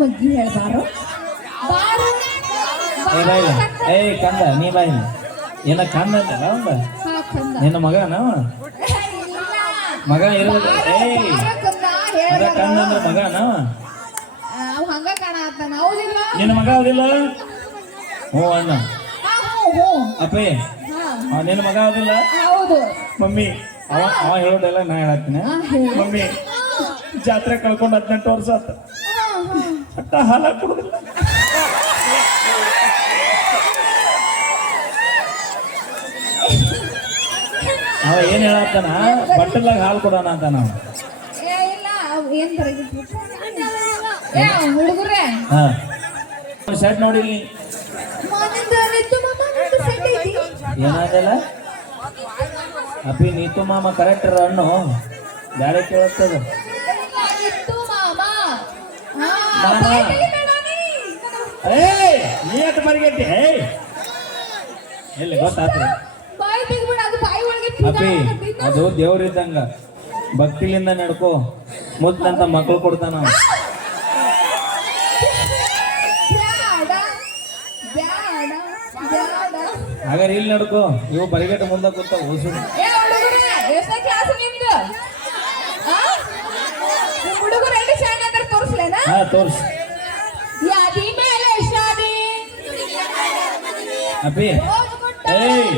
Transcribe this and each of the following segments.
ಮಗ್ಗಿ ಹೇಳ್ಬಾರು. ಬಾರು ಏ ಕಂದ ನೀ ಬಾಯಿ ಏನ ಕಂದ ಅಂತಲ್ಲ ಅವಂದ? ನಿನ್ನ ಮಗನ? ಮಗ ಇರೋದು ಏಯ್ ಕಂದ ಅಂದ್ರೆ ಮಗನ ಅವ? ಅವ್ ಹಂಗ ಕಾಣತ್ತಾನ ಹೌದಿಲ್ಲ? ನಿನ್ನ ಮಗ ಹೌದಿಲ್ಲ? ಹ್ಞೂ ಅಣ್ಣ. ಅಪ್ಪೇ ನಿನ್ನ ಮಗ ಅದಿಲ್ಲ ಹೌದು. ಮಮ್ಮಿ ಅವ ಅವ ಹೇಳೋದೆಲ್ಲ ನಾ ಹೇಳತ್ತೀನಿ ಮಮ್ಮಿ ಜಾತ್ರೆ ಕಳ್ಕೊಂಡು ಹದಿನೆಂಟು ವರ್ಷ ಆತ. ಅಟ್ಟ ಹಾಲ ಕುಡುದಿಲ್ಲ. ಅವ ಏನ್ ಹೇಳತ್ತಾನ ಬಟ್ಟಲಾಗ ಹಾಲು ಕೊಡೋಣ ಅಂತ ನಾವು ಹುಡುಗರೇ. ಹಾ. ಶರ್ಟ್ ನೋಡಿ ಇಲ್ಲಿ. ಮನಿಂದ ಮಾಮ ನಿಂದು ಸೆಟ್ ಐತಿ. ಏನಾದಲ್ಲ? ಅಪ್ಪಿ ನೀತು ಮಾಮ ಕರೆಕ್ಟ್ ಹಣ್ಣು ಬ್ಯಾರೆ ಕೇಳತ್ತದ ನಿತ್ತು ಮಾಮ ಹಾ ಮಾಮ. ಬಾಯ್ ತೆಗಿಬೇಡ ನೀ. ಏಯ್ ನೀ ಅಟ್ ಮರಿಗಟ್ಟಿ ಏಯ್. ಬಾಯಿ ಒಳಗೆ ಅಪ್ಪಿ ಅದು ದೇವ್ರಿದ್ದಂಗ ಭಕ್ತಿಲಿಂದ ನಡ್ಕೋ. ಮುದ್ದಂತ ಮಕ್ಳು ಕೊಡ್ತಾನ. ಹಾಗಾದ್ರೆ ಇಲ್ಲಿ ನಡ್ಕೋ. ಇವು ಬರಿಗಟ್ಟ ಮುಂದೆ ಕೂತ ಓಸು ಹಾ ತೋರ್ಸ್. ಯಾದಿ ಮೇಲೆ ಶಾದಿ. ಅಪ್ಪಿ ಓದ್ಕೊಟ್ಟ. ಏಯ್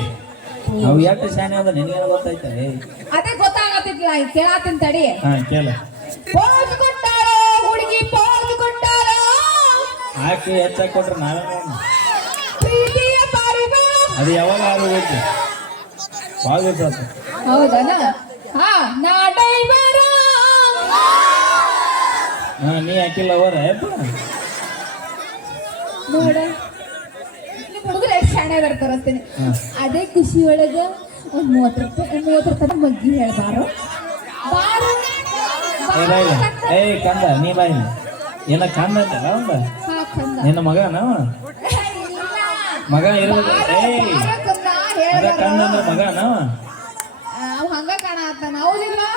ಅವು ಎಷ್ಟು ಶಾನೆ ಅದ ನಿನಗೇನು ಗೊತ್ತೈತೆ ಏಯ್. ಅದೇ ಗೊತ್ತಾಗತ್ತಿಲ್ಲ ಕೇಳಾತಿನ್ ತಡಿ. ಹಾ ಕೇಳ. ಪೋಸ್ ಕೊಟ್ಟಾಳೋ ಹುಡುಗಿ ಪೋಸ್ ಹಾಕಿ ಹೆಚ್ಚಾಗಿ ಕೊಟ್ರೆ ನಾವೇ ಪ್ರೀತಿಯ ಅದು ಯಾವಾಗ ಆರು ಹೋಯ್ತು ಗೊತ್ತಾತು ಹೌದನ? ಹಾ ನಾ ಡೈವರ. ಹಾ ನೀ ಹಾಕಿಲ್ಲ ಅವರ ನೋಡ. ನಿಮ್ ಹುಡುಗರು ಎಷ್ಟು ಶಾಣೆ ಬರ್ತಾರ ಅದೇ ಖುಷಿ ಒಳಗ ಒಂದ್ ಮೂವತ್ತು ರೂಪಾಯಿ ಮೂವತ್ತು ರೂಪಾಯಿ ಮಗ್ಗಿ ಹೇಳ್ಬಾರು. ಬಾರು. ಏಯ್ ಕಂದ ನೀ ಬಾ ಇಲ್ಲಿ ಏನ ಕಂದ ಅಂತಲ್ಲ ನಿನ್ನ ಮಗನ? ಮಗ ಇರ್ಬೇಕು. ಏಯ್ ಅದ ಕಂದ ಅಂದ್ರೆ ಮಗನ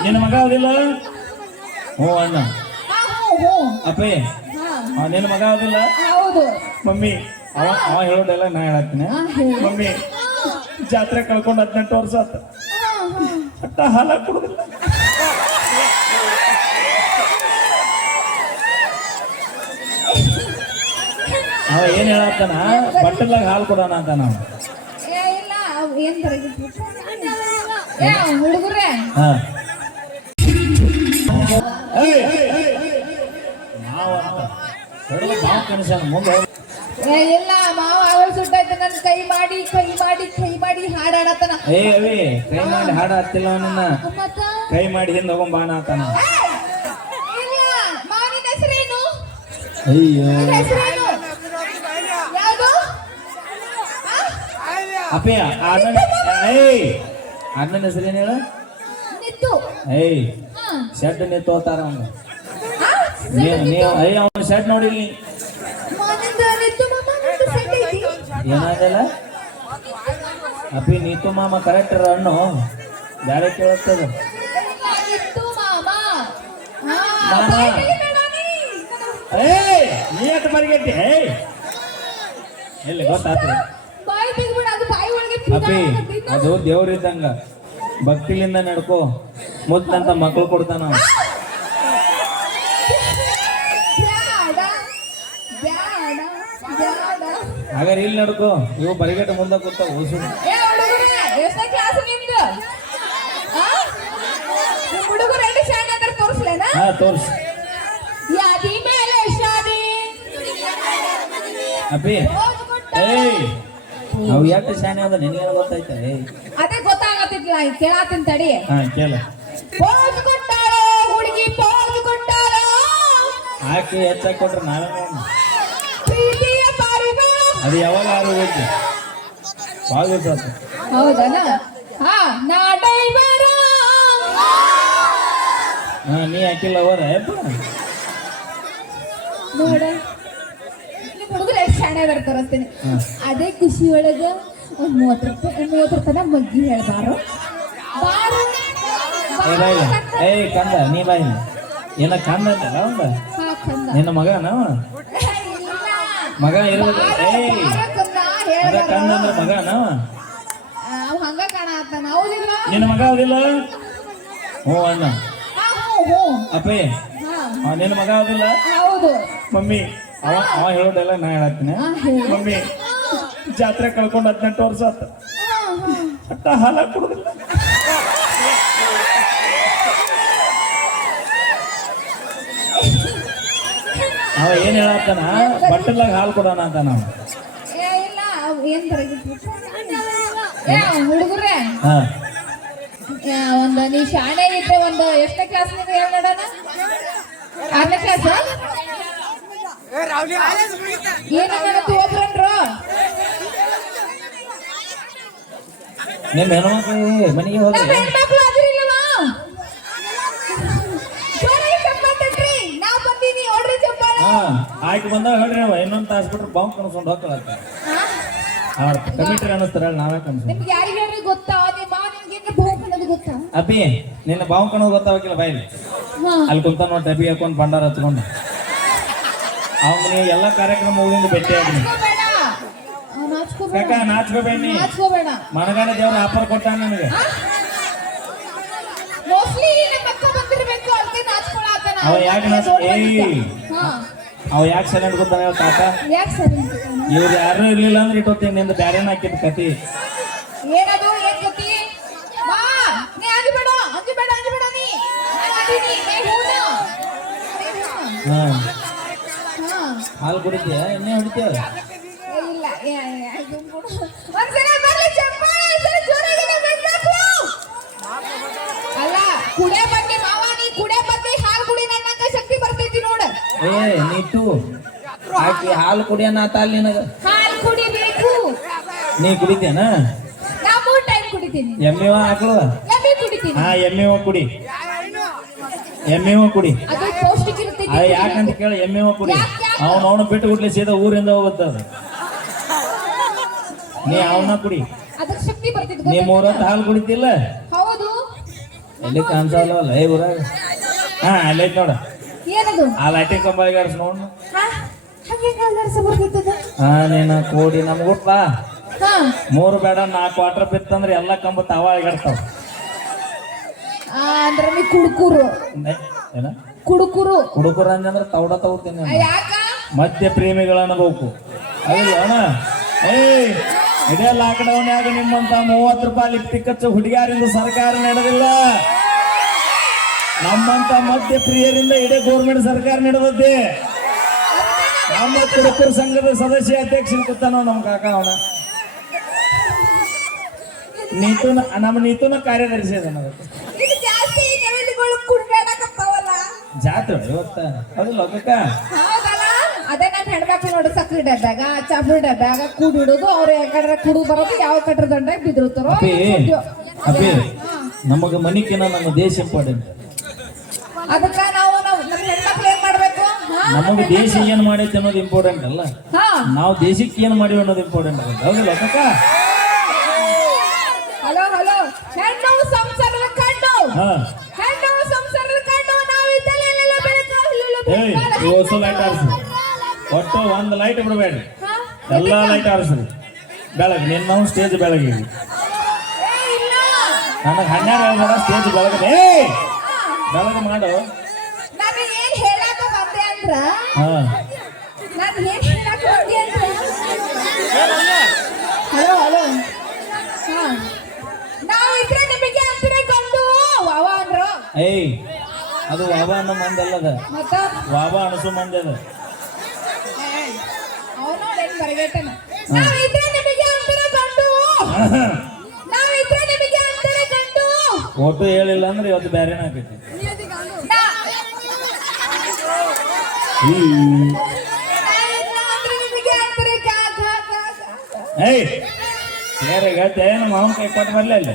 ನಿನ್ನ ಮಗ ಹೌದಿಲ್ಲ? ಹ್ಞೂ ಅಣ್ಣ. ಹಾ. ಹ್ಞೂ ಹ್ಞೂ ಹಾ. ಅವ ನಿನ್ನ ಮಗ ಆದಿಲ್ಲ ಹೌದು. ಮಮ್ಮಿ ಅವ ಅವ ಹೇಳೋದೆಲ್ಲ ನಾ ಹೇಳತ್ತೀನಿ ಹಾ ಹೇಳು. ಮಮ್ಮಿ ಜಾತ್ರೆ ಕಳ್ಕೊಂಡು ಹದಿನೆಂಟು ವರ್ಷ ಆತ. ಅಟ್ಟ ಹಾಲ ಕುಡುದಿಲ್ಲ. ಅವ ಏನ್ ಹೇಳತ್ತಾನ? ಬಟ್ಟಲಾಗ ಹಾಲು ಕೊಡೋಣ ಅಂತ ನಾವು ಏ ಇಲ್ಲ ಅವ್ ಏನ್ ಬರಗಿತ್ತು ಏ ಹುಡುಗರೇ. ಹಾ. ಏಯ್, ಏಯ್, ಏ ಇಲ್ಲ ಮಾವ ಅವಳು ಸುಟ್ಟೈತೆ ನನ್ನ ಕೈ ಮಾಡಿ ಕೈ ಮಾಡಿ ಕೈ ಮಾಡಿ ಹಾಡಾಡತನ ಏ ಅವಿ ಕೈ ಮಾಡಿ ಹಾಡ ಹತ್ತಿಲ್ಲ ಅವನನ್ನ ಮತ್ತ ಕೈ ಮಾಡಿ ಹಿಂದೆ ಬಾಣ ಆತಾನ! ಇಲ್ಲ ಮಾವಿನ ಹೆಸರೇನು ಅಯ್ಯೋ. ನಿನ್ ಹೆಸರೇನು ಯಾವುದು? ಅಪ್ಪಿ ಅಣ್ಣನ ಏಯ್ ಅಣ್ಣನ ಹೆಸರೇನು ಹೇಳು? ನಿತ್ತು ಏಯ್ ಶೆಡ್ ನೀ ಹೋತಾರ ಅವನು. ನೀವು ಅವನ ಸೆಟ್ ಐತಿ ಏನಾದಲ್ಲ? ಅಪ್ಪಿ ನೀತು ಮಾಮ ಕರೆಕ್ಟ್ ಅಣ್ಣು. ಬ್ಯಾರೆ ಕೇಳತ್ತದ. ಏಯ್ ನೀ ಯಾಕೆ ಎಲ್ಲಿ ಅದು ದೇವ್ರಿದ್ದಂಗ ಭಕ್ತಿಲಿಂದ ನಡ್ಕೋ. ಮುದ್ದಂತ ಮಕ್ಳು ಕೊಡ್ತಾನ ಹಾಗಾದ್ರೆ ಇಲ್ಲಿ ನಡ್ಕೋ. ಇವು ಬರಿಗಟ್ಟ ಮುಂದೆ ಕೂತ ಓಸು. ಏ ಹಾ ತೋರ್ಸ್. ಅಪ್ಪಿ. ಏಯ್ ಅವು ಎಷ್ಟು ಶಾನೆ ಅದ ನಿನಗೆ ಗೊತ್ತೈತೆ ಏಯ್. ಅದೇ ಗೊತ್ತಾಗತ್ತಿಲ್ಲ ಕೇಳಾತಿನ್ ತಡಿ. ಹಾ ಕೇಳ. ಪೋಸ್ ಕೊಟ್ಟಾರೋ ಹುಡುಗಿ ಪೋಸ್ ಕೊಟ್ಟಾರೋ ಹಾಕಿ ಹೆಚ್ಚಾಗಿ ಕೊಟ್ರೆ ಅದು ಯಾವಾಗ ಆರು ಹೋಯ್ತು? ಭಾಳ ಗೊತ್ತಾತು ಹಾ ನಾ ಡೈವರ ಹಾ ನೀ ಹಾಕಿಲ್ಲ ಅವರ ನೋಡ. ಹುಡುಗರು ಎಷ್ಟು ಹಾ. ಅದೇ ಖುಷಿ ಒಳಗ ಒಂದ್ ಮೂವತ್ತು ರೂಪಾಯಿ ಮೂವತ್ತು ರೂಪಾಯಿ ಮಗ್ಗಿ ಹೇಳ್ಬಾರು. ಏಯ್ ಕಂದ ನೀ ಬಾಯಿ ಏನ ಕಂದ ಅಂತಲ್ಲ ನಿನ್ನ ಇಲ್ಲ ಮಗ ಇರೋದು. ಏಯ್ ಅದ. ಕಣ್ಣು ಅಂದ್ರೆ ಮಗನ? ಅವ್ ಹಂಗ ಕಾಣತ್ತಾನ ಹೌದಿಲ್ಲ? ನಿನ್ನ ಮಗ ಹೌದಿಲ್ಲ? ಹ್ಞೂ ಅಣ್ಣ. ಹಾ, ಹ್ಞೂ ಹ್ಞೂ. ಅಪ್ಪೇ ಹಾ. ಅವ ನಿನ್ನ ಮಗ ಹೌದಿಲ್ಲ? ಹೌದು. ಮಮ್ಮಿ ಅವ ಅವ ಹೇಳೋದೆಲ್ಲ ನಾ ಹೇಳತ್ತೀನಿ. ಹೇಳು. ಮಮ್ಮಿ ಜಾತ್ರೆ ಕಳ್ಕೊಂಡು ಹದಿನೆಂಟು ವರ್ಷ ಆತ. ಹಾ, ಹಾ. ಅಟ್ಟ ಹಾಲ ಕುಡುದಿಲ್ಲ. ಅವ ಏನ್ ಹೇಳತ್ತಾನ? ಬಟ್ಟಲಾಗ ಹಾಲು ಕೊಡೋಣ ಅಂತ ನಾವು ಹುಡುಗರೇ. ಹಾ. ಒಂದು ನೀ ಶಾಣೆ ಇದ್ರೆ ಒಂದು ಎಷ್ಟನೇ ಕ್ಲಾಸ್ ನೀವು ಹೇಳ ನೋಡೋಣ ಆರನೇ ಕ್ಲಾಸ್ ಏನು ಮಾಡತ್ತು ಒಬ್ರನ್ರು ನಿಮ್ಮ ಹೆಣ್ಮಕ್ಳು ಮನೆಗೆ ಹೋಗ್ಲಿ ನಮ್ಮ ಹೆಣ್ಮಕ್ಳು ಆಯ್ತು ಬಂದಾಗ ಹೇಳ್ರಿ ಅವ ಇನ್ನೊಂದು ತಾಸು ಬಿಟ್ರೆ ಬಾಂಬ್ ಕನ್ಸ್ಕೊಂಡು ಹೋಗ್ತಾರೆ ಹಾ? ಅವ್ರ ಕಮಿಟ್ರಿ ಅನ್ನಿಸ್ತಾರ ನಾವೇ ಕನ್ಸ ನಿಮ್ಗೆ ಯಾರಿಗೆ ಹೇಳ್ರಿ ಗೊತ್ತಾ ನಿಮ್ಮ ನಿಮ್ಗೆ ಏನ್ರ ಭೂಮಿ ಅನ್ನೋದು ಗೊತ್ತಾ? ಅಪ್ಪಿ ನಿನ್ನ ಬಾವು ಕಣ ಗೊತ್ತಾಗಿಲ್ಲ ಬಾಯ್ ಹಾ. ಅಲ್ಲಿ ಕುಂತ ನೋಡಿ ಡಬ್ಬಿ ಹಾಕೊಂಡು ಭಂಡಾರ ಹಚ್ಕೊಂಡು ಅವ್ನು ನೀವು ಎಲ್ಲ ಕಾರ್ಯಕ್ರಮ ಮುಗಿದಿಂದ ಭೇಟಿ ಆಗಿ ನಾಚ್ಕೋಬೇಡ. ನಾಚ್ಕೋಬೇಡ. ಕಾಕ ನಾಚ್ಕೋಬೇಡಿ ನಾಚ್ಕೋಬೇಡ. ಮನಗಾನ ದೇವ್ರ ಆಫರ್ ಕೊಟ್ಟ ನನಗೆ? ಮೋಸ್ಟ್ಲಿ ಬಂದಿರ್ಬೇಕು ಅದಕ್ಕೆ ಅವ ಯಾಕೆ ನಾಚ್- ಏಯ್. ಹಾ. ಅವ ಯಾಕೆ ಸೈಲೆಂಟ್ ಗೊತ್ತಾಗ ತಾತ? ಯಾಕೆ ಸರಿ ಇವ್ರು ಯಾರು ಇರ್ಲಿಲ್ಲ ಅಂದ್ರೆ ಇಟ್ಕೊತೀನಿ ನಿಂದ ಬ್ಯಾರೇನ ಹಾಕಿದ್ ಕತಿ. ಏನದು? ಏನ್ ಗತಿ ಬಾ! ನೀ ಅಂಜಬೇಡ ಅಂಜಬೇಡ ಅಂಜಬೇಡ ನೀ. ನಾನ್ ಅದೀನಿ ನೀ ಹೂನು ನೀ ಹೂನು. ಹಾ. ಹಾ. ಹಾಲು ಕುಡಿತೀಯ? ಎಣ್ಣೆ ಹೊಡಿತೀಯ? ಏ, ಇಲ್ಲ. ಏ, ಏ, ಇದು ಬಿಡು. ಒಂದ್ಸಲ ಬರ್ಲಿ ಚಪ್ಪಾಳೆ, ಒಂದ್ಸಲ ಜೋರಾಗಿನೆ ಬೈಬೇಕು. ಅಲ್ಲ ಕುಡಿಯ ಬನ್ನಿ ಏ ನೀಟು ಆಕಿ ಹಾಲು ಕುಡಿಯೋಣ ಆತ ಅಲ್ಲಿ ನಿನಗ? ಹಾಲು ಕುಡಿಬೇಕು. ನೀ ಕುಡಿತೇನ? ನಾ ಮೂರ್ ಟೈಮ್ ಕುಡಿತೀನಿ. ಎಮ್ಮೆವ ಎಮ್ಮೆ ಕುಡಿತೀನಿ. ಹಾ ಎಮ್ಮೆವ ಕುಡಿ. ಎಮ್ಮೆವ ಕುಡಿ. ಅದು ಪೌಷ್ಟಿಕ ಇರುತ್ತೆ ಅದ ಯಾಕಂತ ಕೇಳ ಎಮ್ಮೆವ ಕುಡಿ. ಯಾಕ್? ಅವನು ಬಿಟ್ಟು ಬಿಡ್ಲಿ ಸೀದಾ ಊರಿಂದ ಹೋಗುತ್ತೆ ಅದು. ನೀ ಅವನ್ನ ಕುಡಿ. ಅದಕ್ಕೆ ಶಕ್ತಿ ನೀ ಹಾಲು ಕುಡಿತಿಲ್ಲ? ಹೌದು. ಎಲ್ಲಿ ಕಾಣಿಸಲ್ವಲ್ಲ ಏ ಊರಾಗ? ಹಾ ಅಲ್ಲೈತ್ ನೋಡ. ಏನದು? ಆ ಲೈಟಿಂಗ್ ಕಂಬ ನೋಡ್ ಹಾ? ನೀನ ಕೋಡಿ ನಮ್ಗೆ ಗೊತ್ತಾ ಹಾ. ಮೂರು ಬೇಡ ನಾಲ್ಕು ವಾಟರ್ ಬಿತ್ತಂದ್ರೆ ಎಲ್ಲ ಕಂಬ ತಾವ ಆಗಿರ್ತಾವ. ಅಂದ್ರೆ ನೀ ಕುಡುಕುರು. ಏನ? ಕುಡುಕುರು. ಹುಡುಗರ ಅಂದ್ರೆ ತೌಡ ತಗೋತೀನಿ ಮತ್ತೆ ಯಾಕ? ಮಧ್ಯ ಪ್ರೇಮಿಗಳ ಅನ್ಬೇಕು. ಹೌದು ಅಣ್ಣ. ಏಯ್ ಇದೇ ಲಾಕ್ಡೌನ್ ಆಗ ನಿಮ್ಮಂತ ಮೂವತ್ತು ರೂಪಾಯಿ ಲಿಪ್ಟಿಕ್ ಹುಡುಗಿಯರಿಂದ ಸರ್ಕಾರ ನಡೆದಿಲ್ಲ. ನಮ್ಮಂತ ಮಧ್ಯ ಪ್ರಿಯರಿಂದ ಇಡೀ ಗೌರ್ಮೆಂಟ್ ಸರ್ಕಾರ ನಡೆದದ್ದೆ. ನಮ್ಮ ಕುಡುಕರ ಸಂಘದ ಸದಸ್ಯ ಅಧ್ಯಕ್ಷರು ಕೂತಾನೋ ನಮ್ಮ ಕಾಕ ಅವನ? ನೀತುನ ನಮ್ಮ ನೀತುನ ಕಾರ್ಯದರ್ಶಿ ಅದ ಜಾತ್ರೆ ಇವತ್ತ ಹೌದಿಲ್ಲ ಕಾಕ ಹೌದಲ್ಲ ಅದೇ ನನ್ನ ಹೆಣ್ಮಕ್ಳು ನೋಡಿ ಸಕ್ರಿ ಡಬ್ಯಾಗ ಚಾಪುಡಿ ಡಬ್ಯಾಗ ಕೂಡಿಡುದು ಅವ್ರು ಯಾಕಂದ್ರೆ ಕುಡು ಬರೋದು ಯಾವ ಕಟ್ರ ದಂಡ ಬಿದ್ದಿರ್ತಾರೋ ನಮಗ ಮನಿಕಿನ ನಮ್ಮ ದೇಶ ಇಂಪಾರ್ಟೆಂಟ್ ಅದಕ್ಕ ನಾವು ನಾವು ನಮ್ಮ ಹೆಣ್ಮಕ್ಳು ಏನ್ ಮಾಡ್ಬೇಕು? ನಮಗೆ ದೇಶ ಏನ್ ಮಾಡೈತೆ ಅನ್ನೋದು ಇಂಪಾರ್ಟೆಂಟ್ ಅಲ್ಲ. ನಾವು ದೇಶಕ್ಕೆ ಏನ್ ಮಾಡಿವಿ ಅನ್ನೋದು ಇಂಪಾರ್ಟೆಂಟ್ ಅಲ್ಲ. ಹೌದಲ್ಲ ಕಾಕ ಹಲೋ ಹಲೋ. ಹೆಣ್ಣು ಸಂಸಾರದ ಕಣ್ಣು. ಹಾ. ಹೆಣ್ಣು ಸಂಸಾರದ ಕಣ್ಣು ನಾವು ಇದ್ದಲ್ಲಿ ಎಲ್ಲೆಲ್ಲ ಬೆಳಕು ಅಲ್ಲೆಲ್ಲ ಏಯ್ ಬೆಳಕು. ಲೈಟ್ ಒಟ್ಟು ಒಂದು ಲೈಟ್ ಬಿಡಬೇಡ್ರಿ ಹಾ? ಎಲ್ಲಾ ಲೈಟ್ ಆರಿಸ್ರಿ ಬೆಳಗ್ಗೆ ನಿನ್ನ ಸ್ಟೇಜ್ ಬೆಳಗ್ಗೆ ನನಗೆ ಹನ್ನೆರಡು ಸ್ಟೇಜ್ ಬೆಳಗ್ಗೆ ಬೆಳಗ್ಗೆ ಮಾಡು. ನಾನು ಏನ್ ಹೇಳಾಕ ಬಂದೆ ಅಂದ್ರ? ಹಾ. ನಾನು ಏನ್ ಹೇಳಾಕ ಬಂದೆ ಅಂದ್ರ? Hello hello. ಹಾ. ನಾವು ಇದ್ರೆ ನಿಮಗೆ ಅಂತರ ಗಂಡು ವಾವ ಅಂದ್ರು. ಏಯ್ ಅದು ವಾಬಾ ಅನ್ನೋ ಮಂದಲ್ಲ ಮತ್ತ? ವಾಬಾ ಅನಸು ಮಂದಿ ಅದ. ಅವನು ಏನ್ ಬರಗೇಟನ ನಾವು ಇದ್ರೆ ನಿಮಗೆ ಅಂತರ ಗಂಡು ಆಹಾ. ನಾವು ಇದ್ರೆ ನಿಮಗೆ ಅಂತರ ಗಂಡು ಒಟ್ಟು ಹೇಳಿಲ್ಲ ಅಂದ್ರೆ ಇವತ್ತು ಬ್ಯಾರೇನ ಆಕೈತಿ ನಾ- ಹ್ಮ್. ನಾ ಇದ್ರೆ ನಿಮಗೆ ಅಂತರ ಗಾ ಗಾ ಗಾ ಗಾ. ಏಯ್, ಬೇರೆ ಹೇಳ್ತೆ ನಮ್ಮ ಮಾವನ ಕೈ ಕೊಟ್ಟು ಬರ್ಲಿ ಇಲ್ಲ?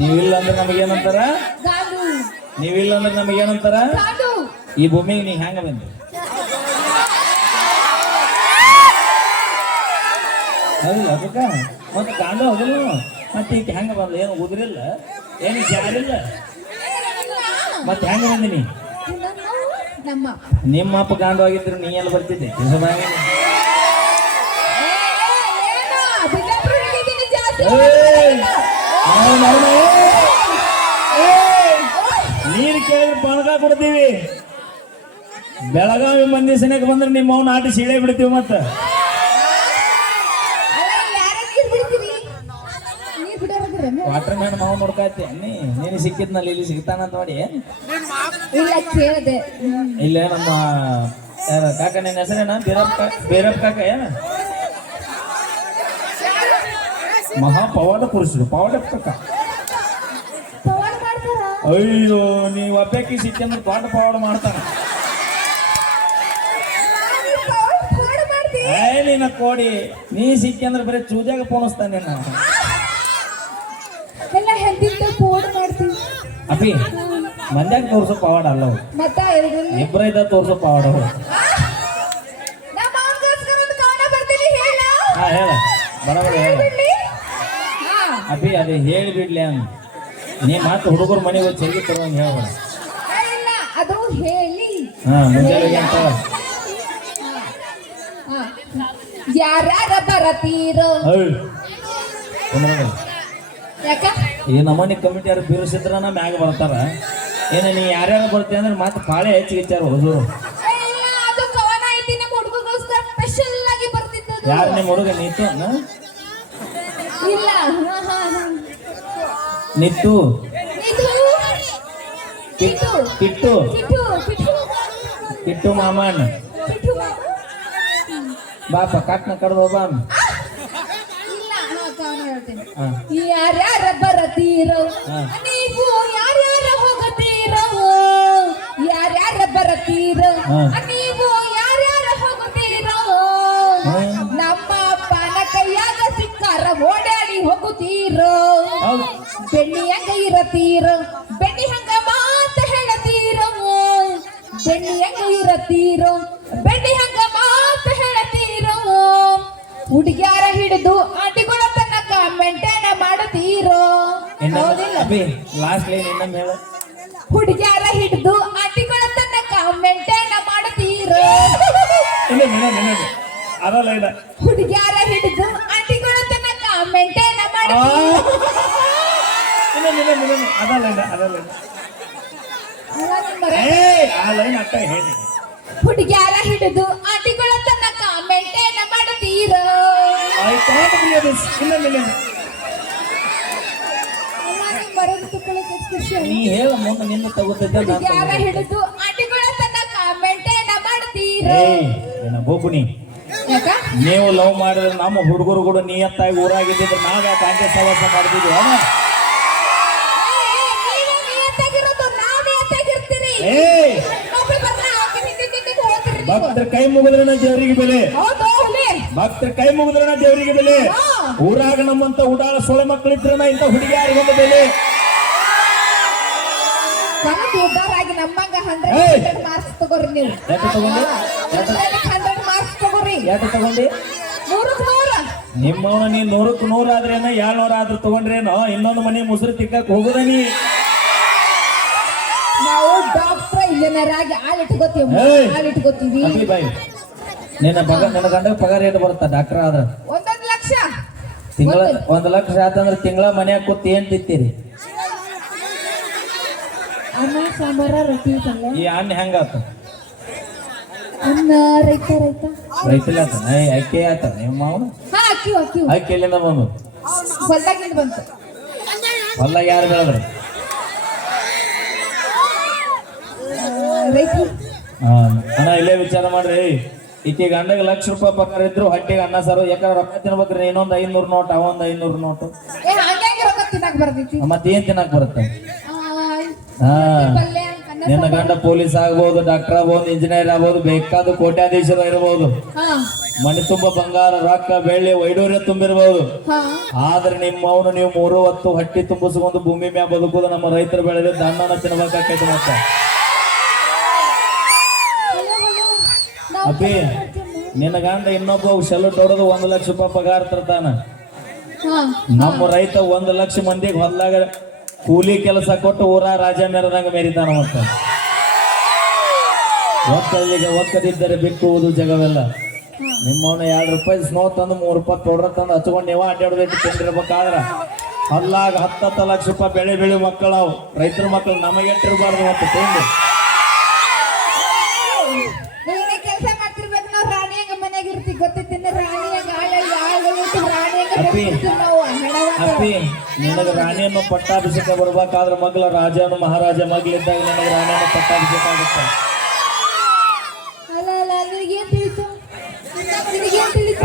ನಾವಿಲ್ಲ ಅಂದ್ರೆ ನಮಗೇನಂತಾರ? ನೀವಿಲ್ಲ ಅಂದ್ರೆ ನಮಗೇನಂತಾರ? ಈ ಭೂಮಿಗೆ ನೀ ಹೆಂಗ ಬಂದಿ? ಅದಕ್ಕ. ಮತ್ತೆ ಕಾಂಡ ಹೋಗಲ್ಲ ಮತ್ತೆ ಈಗ ಹೆಂಗ ಬಂದ ಏನು ಉದುರಿಲ್ಲ? ಏನು ಜಾರಿಲ್ಲ? ಮತ್ತೆ ಹೆಂಗ ಬಂದಿನಿ? ನಮ್ಮ ಅಪ್ಪ ಗಾಂಡು ಆಗಿದ್ರು ನೀ ಎಲ್ಲ ಬರ್ತಿದ್ದೆ! ನೀರು ಕೇಳಿದ್ರೆ ಪಣಕ ಕೊಡ್ತೀವಿ. ಬೆಳಗಾವಿ ಮಂದಿ ಸನಿಯಕ್ಕೆ ಬಂದ್ರೆ ನಿಮ್ಮ ಅವ್ನ ಆಟ ಸೀಳೆ ಬಿಡ್ತೀವಿ ಮತ್ತೆ ಅಲ್ಲ, ಯಾರ ನೀರ್ ಬಿಡ್ತೀರಿ? ನೀರ್ ಬಿಡೋರದ್ರೇನು? ವಾಟರ್ ಮ್ಯಾನ್ ಮಾವ ನೋಡ್ಕಾತಿ ನೀ ನೀನು ಸಿಕ್ಕಿದ್ನಲ್ಲಿ ಇಲ್ಲಿ ಸಿಗ್ತಾನಂತ ನೋಡಿ. ಇಲ್ಲ ಕೇಳ್ದೆ. ಇಲ್ಲೇ ನಮ್ಮ ಯಾರ ಕಾಕ ನಿನ್ನ ಹೆಸರೇನ? ಬೇರಪ್ಪ ಬೇರಪ್ಪ ಕಾಕ ಏನ? ಮಹಾ ಪವಾಡ ಪುರುಷರು ಪವಾಡ ಕಾಕ ಅಯ್ಯೋ ನೀವು ಒಬ್ಬಾಕಿ ಸಿಕ್ಕಂದ್ರೆ ಪಾಠ ಪವಾಡ ಮಾಡ್ತಾನ ನಿನ್ನ ಕೋಡಿ ನೀ ಸಿಕ್ಕಂದ್ರೆ ಬರೀ ಚೂಜಾಗ ಪೋಣಿಸ್ತಾನೆ ನಾನು ಅಪಿ ಮಂದ್ಯಾಗ ತೋರ್ಸೋ ಪವಾಡ ಅಲ್ಲ ಅವು ಮತ್ತ ಎದ್ರಲ್ಲಿ? ಇಬ್ಬರೈದ ತೋರ್ಸೋ ಪವಾಡ ಅವು ಹಾ ಹೇಳ. ಬರಬರ ಹೇಳ. ಹೇಳ್ಬಿಡ್ಲಿ? ಹಾ. ಅದು ಹೇಳಿ ಬಿಡ್ಲಿ ಅನ್. ನೀ ಮಾತು ಹುಡುಗರ ಮನೆಗೆ ಹೋಗಿ ಚೆಲ್ಲಿ ತರೋಂಗ್ ಹೇಳ್ಬೇಡ. ಅದು ಹೇಳಿ. ಹಾ ಮುಂಜಾನೆ ಅಂತ. ಹಾ. ಯಾರ್ಯಾರ ಬರತೀರೋ? ಯಾಕ? ಈ ನಮ್ಮನೆ ಕಮಿಟಿ ಯಾರು ಬೀರಿಸಿದ್ರನ ಮ್ಯಾಗ ಬರ್ತಾರ. ಏನ ನೀ ಯಾರ್ಯಾರು ಬರ್ತೀಯ ಅಂದ್ರೆ ಮತ್ತೆ ಕಾಳೆ ಹೆಚ್ಚಿಗೆ ಹೆಚ್ಚಾರ ಹುಡುಗರು ಯಾರು ನಿಮ್ಮ ಹುಡುಗ? ನೀತು. ನಿತ್ತು? ಕಿಟ್ಟು? ಕಿಟ್ಟು ಮಾಮನ್. ಬಾಪ ಕಟ್ನ ಕಡ್ದು ಕವನ ಹೇಳ್ತೀನಿ ಯಾರ್ಯಾರ ಬರತೀರೋ. ನೀವು ಯಾರ್ಯಾರ ಹೋಗತೀರೋ ಯಾರ್ಯಾರ ಬರತೀರೋ. ನೀವು ಯಾರ್ಯಾರ ಹೋಗುತ್ತೀರೋ ನಮ್ಮ ಅಪ್ಪನ ಕೈಯಾಗ ಸಿಕ್ಕಾರ ಓಡಾಡಿ ಹೋಗುತ್ತೀರೋ ಹಂಗ ಇರತೀರೋ ಹೌದಿಲ್ಲ. ಅಭಿ ಲಾಸ್ಟ್ ಲೈನ್ ಇನ್ನೊಮ್ಮೆ ಹೇಳು. ಹುಡುಗ್ಯಾರ ಹಿಡಿದು ಆಟಿಗಳ ತನಕ ಮೆಂಟೇನ ಇಲ್ಲ ಇಲ್ಲ ಇಲ್ಲ ಅದಲ್ಲ ಇಲ್ಲ ಹುಡುಗ್ಯಾರ ಹಿಡಿದು ಆಟಿಗಳ ತನಕ ಮೆಂಟೇನ ಆ. ಮಾಡುತ್ತೀರೋ ಇಲ್ಲ ಇಲ್ಲ ಇಲ್ಲ. ಅದಲ್ಲ ಇಲ್ಲ ಅದಲ್ಲ ಇಲ್ಲ ಅಲ್ಲ ನಿಮ್ ಏ ಆ ಲೈನ್ ಅಟ್ಟ ಹೇಳಿ. ಹುಡುಗ್ಯಾರ ಹಿಡಿದು ಆಟಿಗಳ ತನಕ ಮೆಂಟೇನ ಮಾಡುತ್ತೀರೋ ಐ ಕಾಂಟ್ ದಿಸ್ ಇಲ್ಲ ಇಲ್ಲ ಇಲ್ಲ ಅಲ್ಲ ನಿಮ್ ಬರೋದು ತುಕ್ಕಳಕ್ಕೆ ಖುಷಿ ಆಯ್ತು. ನೀ ಹೇಳ ಮುಂದೆ ನಿನ್ನ ತಗೋತಿದ್ದೆ. ಹಿಡಿದು ಆಟಿಗಳ ತನಕ ಮೆಂಟೇನ ಏನ ನೀವು ಲವ್ ಮಾಡಿದ್ರೆ ನಮ್ಮ ಹುಡುಗರು ಕೂಡ ನಿಯತ್ತಾಗಿ ಊರಾಗಿದ್ದಿದ್ರೆ ನಾವ್ ಕಾಂಗ್ರೆಸ್ ಸವಾಸ ಮಾಡ್ತಿದ್ವಿ. ಭಕ್ತರ ಕೈ ಮುಗಿದ್ರನ ದೇವರಿಗೆ ಬೆಲೆ. ಭಕ್ತರ ಕೈ ಮುಗಿದ್ರನ ದೇವರಿಗೆ ಬೆಲೆ. ಊರಾಗ ನಮ್ಮಂತ ಉಡಾಳ ಸೊಳೆ ಮಕ್ಕಳಿದ್ರನ ಇಂಥ ಹುಡುಗಿಯಾರಿಗೊಂದು ಬೆಲೆ. ಕನಸು ಉದ್ದಾರಾಗಿ ನಮ್ಮಂಗ. ಹಂಡ್ರೆಡ್ ಮಾರ್ಕ್ಸ್ ತಗೋರಿ ನೀವು. ಹಂಡ್ರೆಡ್ ಮಾರ್ಕ್ಸ್ ತಗೋರಿ. ಎಷ್ಟು ತಗೊಂಡಿ? ನೂರಕ್ಕೆ ನೂರ. ನಿಮ್ಮವನ ನೀ ನೂರಕ್ಕೆ ನೂರ ಆದ್ರೇನ ಏಳ್ನೂರ ಆದ್ರೂ ತಗೊಂಡ್ರೇನೋ? ಇನ್ನೊಂದು ಮನೆ ಮುಸುರು ತಿಕ್ಕಕ್ ಹೋಗುದ ನೀ? ನಾವು ಡಾಕ್ಟರ್ ಹಾಲು ಆಳ್ ಇಟ್ಕೋತೀವಿ. ಆಳ್ ಇಟ್ಕೋತೀವಿ. ಅಭಿ ಬಾಯ್ ನಿನ್ನ ಪಗ ನನ್ನ ಗಂಡ ಪಗಾರ ಏನು ಬರುತ್ತಾ? ಡಾಕ್ಟರ್ ಆದ್ರ? ಒಂದೊಂದು ಲಕ್ಷ. ತಿಂಗಳ ಒಂದು. ಲಕ್ಷ ಆತಂದ್ರೆ ತಿಂಗಳ ಮನ್ಯಾಗ ಕೂತ್ ಏನ್ ತಿಂತೀರಿ? ಅನ್ನ ಸಾಂಬಾರ ರೊಟ್ಟಿ ಪಲ್ಯ ಈ ಹಣ್ಣು ಹೆಂಗಾತ ಅನ್ನ ರೈತ ರೈತ? ರೈತಲ್ಲ ಅಕ್ಕಿ ಆತ ನಿಮ್ಮ ಮಾವ? ಹಾ ಅಕ್ಕಿ ಅಕ್ಕಿ. ಅಕ್ಕಿ ಎಲ್ಲಿಂದ ಬಂದು ಹೊಲ್ದಾಗಿಂದ ಬಂತು. ಹೊಲ ಯಾರು ಬೆಳೆದ್ರು? ಆ, ರೈತ ಹಾ ಅಣ್ಣ ಇಲ್ಲೇ ವಿಚಾರ ಮಾಡ್ರಿ. ಈಕೆ ಗಂಡಗೆ ಲಕ್ಷ ರೂಪಾಯಿ ಪಗಾರ ಇದ್ರು ಹಟ್ಟಿಗೆ ಅನ್ನ ಸಾರು ಯಾಕಂದ್ರೆ ರೊಕ್ಕ ತಿನ್ಬೇಕ್ರಿ ಇನ್ನೊಂದು ಐನೂರು ನೋಟ್ ಅವೊಂದ್ ಐನೂರು ನೋಟು. ಮತ್ತೆ ಏನ್ ತಿನ್ನಕ್ ಬರುತ್ತೆ? ಅನ್ನ ನಿನ್ನ ಗಂಡ ಪೊಲೀಸ್ ಆಗ್ಬೋದು ಡಾಕ್ಟರ್ ಆಗ್ಬೋದು ಇಂಜಿನಿಯರ್ ಆಗ್ಬೋದು ಬೇಕಾದ ಕೋಟ್ಯಾಧೀಶರು ಇರ್ಬೋದು. ಮಣಿ ಮನೆ ತುಂಬ ಬಂಗಾರ ರೊಕ್ಕ ಬೆಳ್ಳಿ ವೈಡೂರ್ಯ ತುಂಬಿರ್ಬೋದು. ಹಾ. ಆದ್ರೆ ನಿಮ್ಮವನು ನೀವು ಮೂರು ಹೊತ್ತು ಹಟ್ಟಿ ತುಂಬಿಸ್ಕೊಂಡು ಭೂಮಿ ಮ್ಯಾಗ ಬದುಕುದು ನಮ್ಮ ರೈತರು ಬೆಳೆದ ದಣ್ಣನ ತಿನ್ಬೇಕಾಕೈತಿ ಮತ್ತ. ಅಪ್ಪಿ ನಿನ್ನ ಗಂಡ ಇನ್ನೊಬ್ಬ ಶೆಲ್ಲು ಹೊಡೆದು ಒಂದು ಲಕ್ಷ ರೂಪಾಯಿ ಪಗಾರ ತರ್ತಾನ. ನಮ್ಮ ರೈತ ಒಂದು ಲಕ್ಷ ಮಂದಿಗೆ ಹೊಲ್ದಾಗ ಕೂಲಿ ಕೆಲಸ ಕೊಟ್ಟು ಊರ ರಾಜ ಮೆರದಂಗ ಮೆರಿತಾನ ಮತ್ತ. ಒಕ್ಕಲಿಗೆ ಒಕ್ಕದಿದ್ದರೆ ಬಿಕ್ಕುವುದು ಜಗವೆಲ್ಲ. ನಿಮ್ಮವನ್ನ ಎರಡು ರೂಪಾಯಿ ಸ್ನೋ ತಂದು ಮೂರು ರೂಪಾಯಿ ತೊಡ್ರ ತಂದು ಹಚ್ಕೊಂಡು ನೀವು ಅಡ್ಡಾಡ್ಬೇಕು ತಿಂದಿರ್ಬೇಕಾದ್ರ. ಅಲ್ಲಾಗ ಹತ್ತತ್ತು ಲಕ್ಷ ರೂಪಾಯಿ ಬೆಳೆ ಬೆಳೆ ಮಕ್ಕಳು ಅವು ರೈತರ ಮಕ್ಕಳು ನಮಗೆ ಇಟ್ಟಿರಬಾರ್ದು ಮತ್ತು ತಿಂದು. ಅಪ್ಪಿ. ಅಪ್ಪಿ. ನಿನಗೆ ರಾಣಿಯನ್ನು ಪಟ್ಟಾಭಿಷೇಕ ಬರ್ಬೇಕಾದ್ರೆ ಮಗಳ ರಾಜನು ಮಹಾರಾಜ ಮಗಳಿದ್ದಾಗ ನಿನಗೆ ರಾಣಿಯನ್ನು ಪಟ್ಟಾಭಿಷೇಕ ಆಗುತ್ತೆ.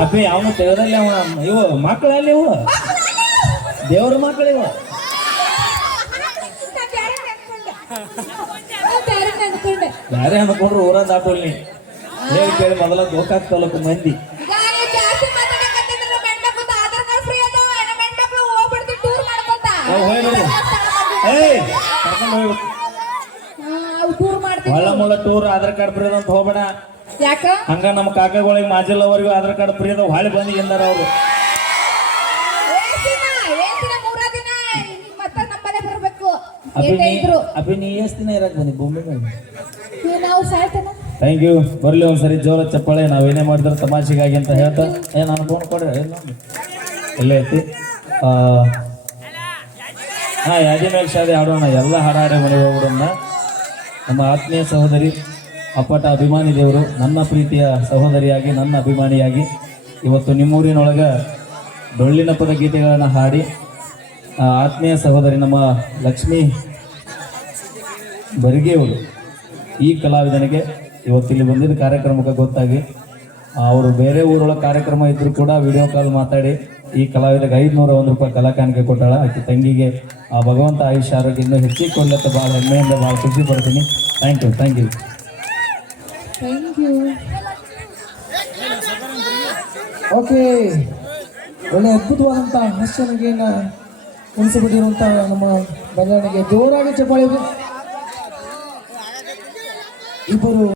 ಅಪ್ಪಿ ಅವನು ತೆಗೆದಲ್ಲಿ ಅವ ಇವು ಮಕ್ಕಳಲ್ಲಿ ಇವು. ದೇವ್ರ ಮಕ್ಕಳು ಇವು. ನಾನ್ ಬ್ಯಾರೆ ಅನ್ಕೊಂಡೆ. ನಾನ್ ಬ್ಯಾರೆ ಅನ್ಕೊಂಡೆ. ಯಾರೇ ಅನ್ಕೊಂಡ್ರು ಊರ ದಾಟೋಲ್ನಿ ಹೇಳಿ ಕೇಳಿ ಮೊದಲ ಗೋಕಾಕ್ ತಾಲೂಕು ಮಂದಿ. ಒಳ್ಳ ಮುಳ್ಳ ಟೂರ್ ಆಧಾರ್ ಕಾರ್ಡ್ ಫ್ರೀ ಅಂತ ಹೋಗ್ಬೇಡ. ಯಾಕ? ಹಂಗ ನಮ್ಮ ಕಾಕಗಳಿಗೆ ಮಾಜಿಲ್ಲವರೆಗೂ ಆಧಾರ್ ಕಾರ್ಡ್ ಫ್ರೀ ಅದ ಹೊಳೆ ಎಂದಾರ ಅವರು. ಅಭಿ ನೀ ಎಷ್ಟು ದಿನ ಇರಕ್ ನಾವು ಸಾಯ್ತಾನ? ಥ್ಯಾಂಕ್ ಯು ಬರ್ಲಿ ಒಂದ್ಸರಿ ಜೋರ ಚಪ್ಪಾಳೆ ನಾವೇನೇ ಮಾಡಿದ್ರೆ ತಮಾಷೆಗಾಗಿ ಅಂತ ಹೇಳ್ತಾ ಏ ನಾನು ಫೋನ್ ಕೊಡ್ರಿ ಏನ್ ನೋಡಿ ಎಲ್ಲ ಐತಿ. ಆ, ಹಾ ಮೇಲೆ ಶಾಲೆ ಹಾಡೋಣ ಎಲ್ಲ ಹಾಡಾಡೆ ಮನೆ ಹೋಗೋಣ ನಮ್ಮ ಆತ್ಮೀಯ ಸಹೋದರಿ, ಅಪ್ಪಟ ಅಭಿಮಾನಿ ದೇವರು, ನನ್ನ ಪ್ರೀತಿಯ ಸಹೋದರಿಯಾಗಿ, ನನ್ನ ಅಭಿಮಾನಿಯಾಗಿ, ಇವತ್ತು ನಿಮ್ಮೂರಿನೊಳಗೆ ಡೊಳ್ಳಿನ ಪದ ಗೀತೆಗಳನ್ನು ಹಾಡಿ ಆತ್ಮೀಯ ಸಹೋದರಿ, ನಮ್ಮ ಲಕ್ಷ್ಮೀ ಬರಿಗೆಯವರು, ಈ ಕಲಾವಿದನಿಗೆ ಇವತ್ತು ಇಲ್ಲಿ ಬಂದಿದ್ದ ಕಾರ್ಯಕ್ರಮಕ್ಕೆ ಗೊತ್ತಾಗಿ, ಅವರು ಬೇರೆ ಊರೊಳಗೆ ಕಾರ್ಯಕ್ರಮ ಇದ್ದರೂ ಕೂಡ ವಿಡಿಯೋ ಕಾಲ್ ಮಾತಾಡಿ ಈ ಕಲಾವಿದಗೆ ಐದುನೂರ ಒಂದು ರೂಪಾಯಿ ಕಲಾಕಾಣಿಕೆ ಕೊಟ್ಟಾಳ. ಆಕೆ ತಂಗಿಗೆ ಆ ಭಗವಂತ ಆಯುಷ್ಯ ಆರೋಗ್ಯ ಇನ್ನೂ ಹೆಚ್ಚಿಗೆ ಕೊಡ್ಲತ್ತ ಭಾಳ ಹೆಮ್ಮೆಯಿಂದ ಭಾಳ ಖುಷಿ ಪಡ್ತೀನಿ. Thank you thank you thank you okay ಒಳ್ಳೆ ಅದ್ಭುತವಾದಂಥ ಹಾಸ್ಯನಿಗೆನ ಉಳಿಸಿಬಿಟ್ಟಿರುವಂಥ ನಮ್ಮ ಬಜಾಣಿಗೆ ಜೋರಾಗಿ ಚಪ್ಪಾಳಿ ಇಬ್ಬರು